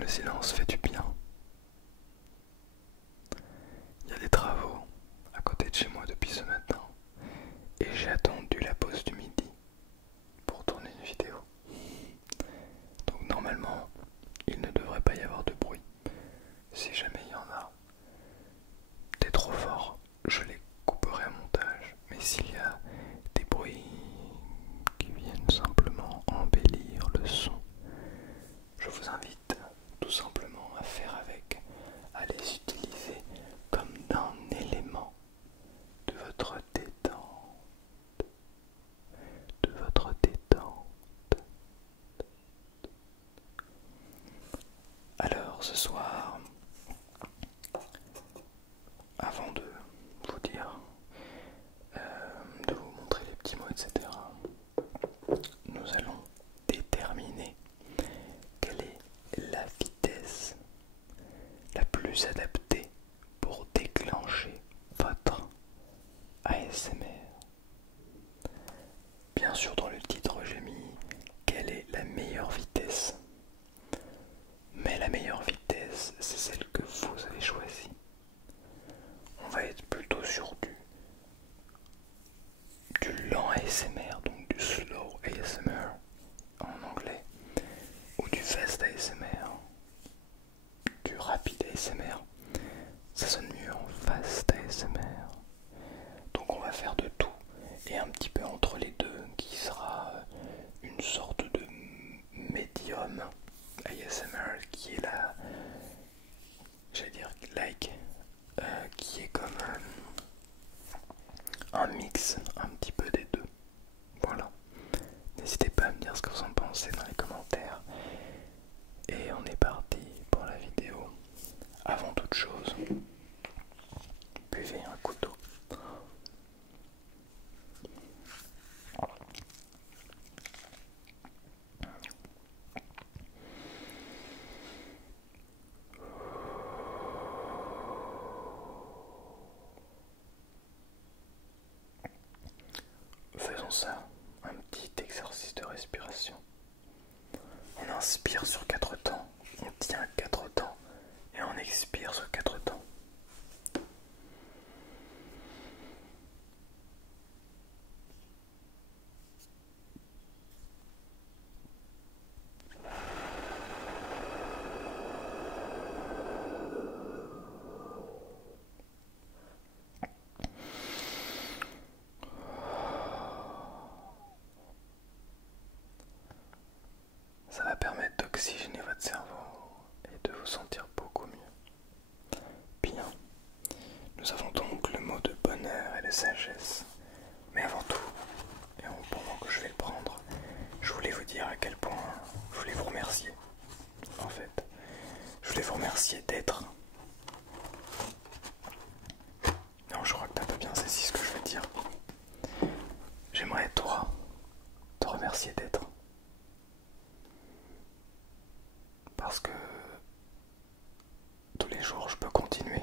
Le silence fait du bien. Il y a des travaux à côté de chez moi depuis ce matin et j'ai attendu la pause du midi pour tourner une vidéo. Donc normalement, il ne devrait pas y avoir de bruit. Si jamais il y en a, des trop forts, je les couperai au montage. Mais s'il y a des bruits qui viennent simplement embellir le son, je vous invite tout simplement à faire avec, à les utiliser comme un élément de votre détente, de votre détente. Alors ce soir, avant de vous dire, de vous montrer les petits mots, etc., nous allons déterminer quelle est la vitesse la plus adaptée pour déclencher votre ASMR. Bien sûr, dans le titre, j'ai mis quelle est la meilleure vitesse. Mais la meilleure vitesse, c'est celle que vous avez choisie. On va être plutôt sur du lent ASMR, donc du slow ASMR en anglais, ou du fast ASMR, du rapide ASMR. Ça sonne mieux en fast ASMR. Donc on va faire de tout et un petit peu entre les deux qui sera une sorte de médium ASMR qui est là, j'allais dire like, qui est comme un mix un petit peu des deux. Voilà. N'hésitez pas à me dire ce que vous en pensez dans les commentaires. Et on est parti pour la vidéo. Avant toute chose, buvez un coup d'eau. Faisons ça, un petit exercice de respiration. On inspire sur 4 temps, on tient 4 temps et on expire sur 4 temps. Ça va permettre d'oxygéner votre cerveau et de vous sentir beaucoup mieux. Bien, nous avons donc le mot de bonheur et de sagesse. Mais avant tout, et pendant que je vais le prendre, je voulais vous dire à quel point je voulais vous remercier. En fait, je voulais vous remercier d'être. Non, je crois que t'as pas bien saisi ce que je veux dire. J'aimerais toi te remercier d'être. Parce que tous les jours je peux continuer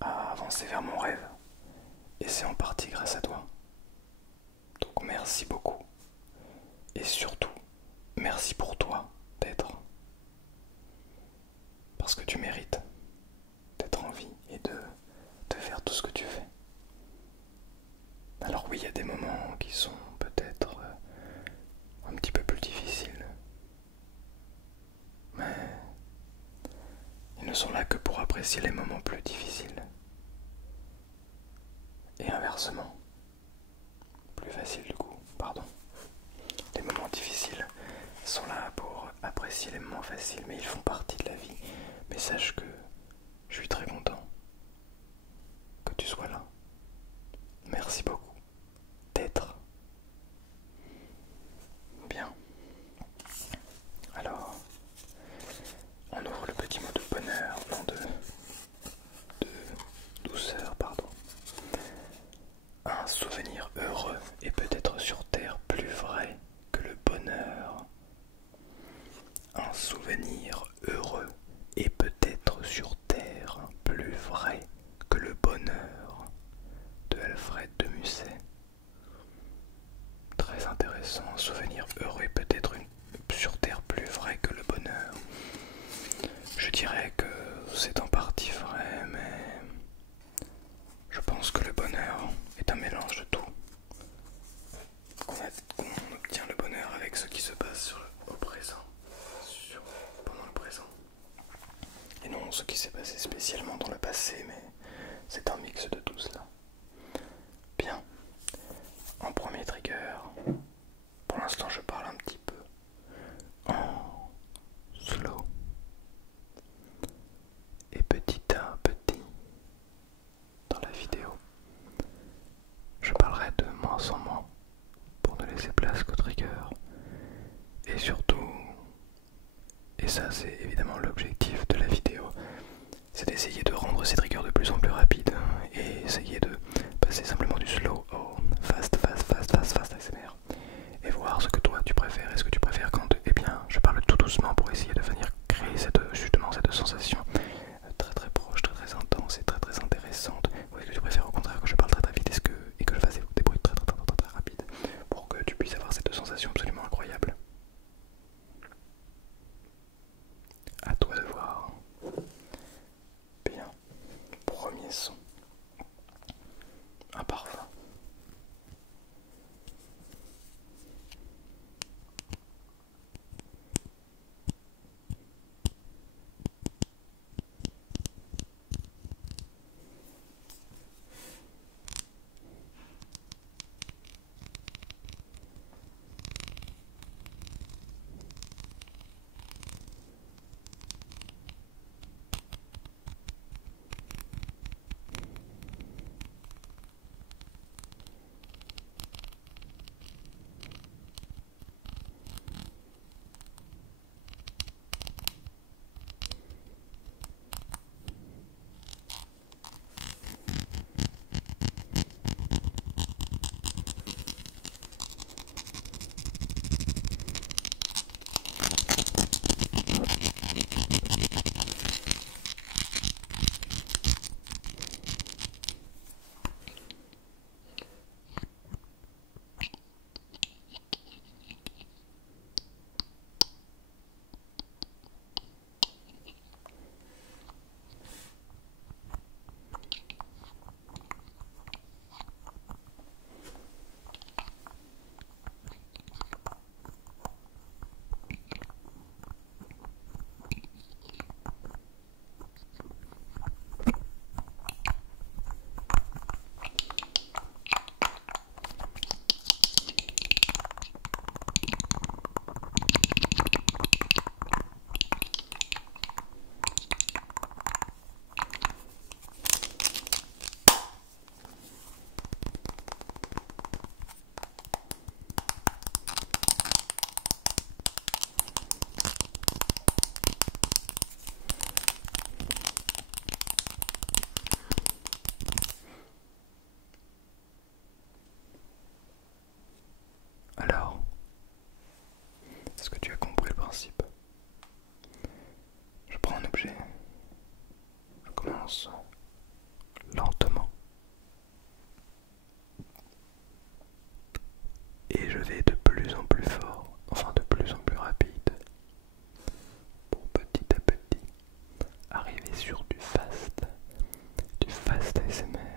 à avancer vers mon rêve. Et c'est en partie grâce à toi. Donc merci beaucoup. Et surtout, merci pour toi d'être. Parce que tu mérites d'être en vie et de faire tout ce que tu fais. Alors oui, il y a des moments qui sont peut-être un petit peu plus difficiles. Mais ils ne sont là que pour apprécier les moments plus difficiles. Et inversement, plus facile du coup, pardon. Les moments difficiles sont là pour apprécier les moments faciles, mais ils font partie de la vie. Mais sache que je suis très content que tu sois là. Merci beaucoup d'être. Bien. Alors, on ouvre le petit mot de bonheur, non de douceur, pardon. Un souvenir heureux est peut-être sur terre plus vrai que le bonheur. Un souvenir heureux est peut-être sur terre plus vrai que le bonheur. De Alfred de Musset. Très intéressant, un souvenir heureux est peut-être sur terre plus vrai que le bonheur. ce qui s'est passé spécialement dans le passé, mais c'est un mix de tout cela. Bien, en premier trigger, pour l'instant je parle un petit peu en slow et petit à petit dans la vidéo. Je parlerai de moins en moins pour ne laisser place qu'au trigger et surtout, et ça c'est évidemment l'objectif de la vidéo, c'est d'essayer de rendre ces triggers de plus en plus rapides et essayer de passer simplement du slow au fast ASMR et voir ce que toi tu préfères. Est-ce que tu préfères quand je parle tout doucement pour essayer de venir créer justement cette sensation très proche, très intense et très intéressante, ou est-ce que tu préfères au contraire que je parle très vite et que je fasse des bruits très rapides pour que tu puisses avoir cette sensation absolument incroyable? À toi de voir. Bien, premier son, un parfum. Alors, est-ce que tu as compris le principe? Je prends un objet, je commence lentement et je vais de plus en plus fort, enfin de plus en plus rapide, pour petit à petit arriver sur du fast ASMR.